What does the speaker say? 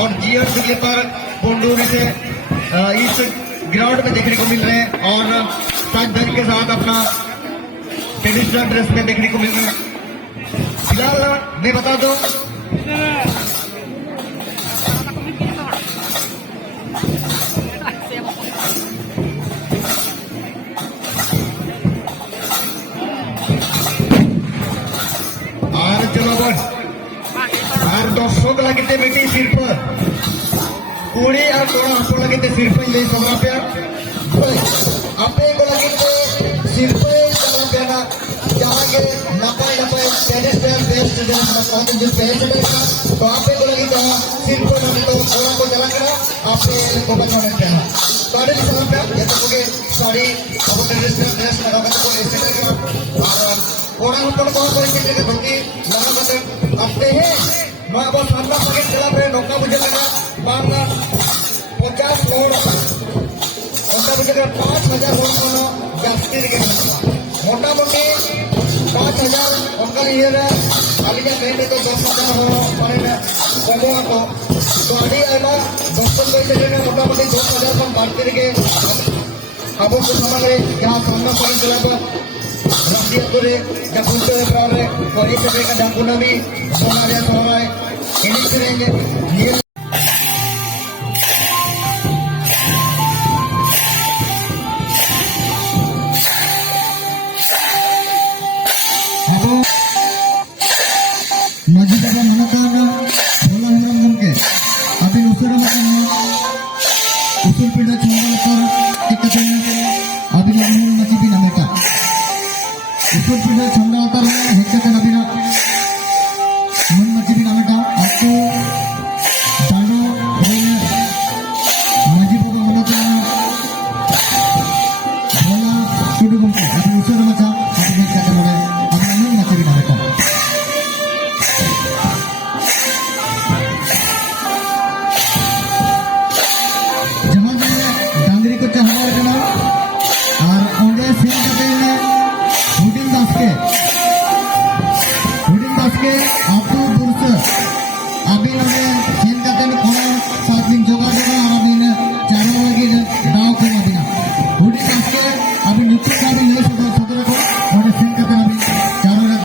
और GF sleeper पोंडूरी से इस ग्राउंड में देखने को मिल रहे हैं और साज धज के साथ अपना ट्रेडिशनल ड्रेस में देखने को मिल रहे हैं। फिलहाल मैं बता दूं और चलो बस और दर्शक लगे बेटी सिर पर पूरी और थोड़ा हंसो लगे सिर पर ले समा पे आपे को लगे सिर पर चला पे ना जाके नपाई नपाई पेडेस्ट्रियल बेस्ड डांस ना कहते जो पेज में तो आपे को लगे तो सिर पर ना तो थोड़ा को चला कर आपे को बनाने पे ना साड़ी चला पे ये तो के साड़ी अब ट्रेडिशनल ड्रेस लगा के को ऐसे करके और orang upon kau boleh jadi bagi lalu kita apa he mak bos anda pakai jalan pe nokka muncul lagi bangga 50 kor nokka muncul 5000 kor kono jasti lagi मोटा मोटी 5000 उनका लिए रे अभी जब मैं तो 10000 हो पारे में कमो को तो अभी आएगा 200 पैसे में मोटा मोटी 2000 कम बढ़ते रहे अब वो समाने यहाँ सामना करें चला Rakyat boleh jangkut berapa orang mereka jangkut nabi semuanya selama ini sebenarnya dia Abu Majid ada mana kana bola hiram namke abhi usara makanya usul pindah cuma kar ikatnya abhi lahul masih bina meta उस पर छंदा होता है हेक्टर का नबीना मन मची भी नाम का आपको जानो रेने मजीबों का होना चाहिए बोला शुरू करते हैं अभी उसे नमचा अभी हेक्टर का बोले अभी मन मची भी नाम का जहाँ जहाँ डांगरी को चाहवा करना और उन्हें सिंह करते हैं हुडिंग दास के आपको दूर से अभी लगे खेल करते हैं कौन सात दिन जोगा जोगा और अभी ने चारों लगी दाव के अभी ना हुडिंग दास के अभी नीचे का भी नहीं सुधर सुधर को और खेल करते हैं अभी चारों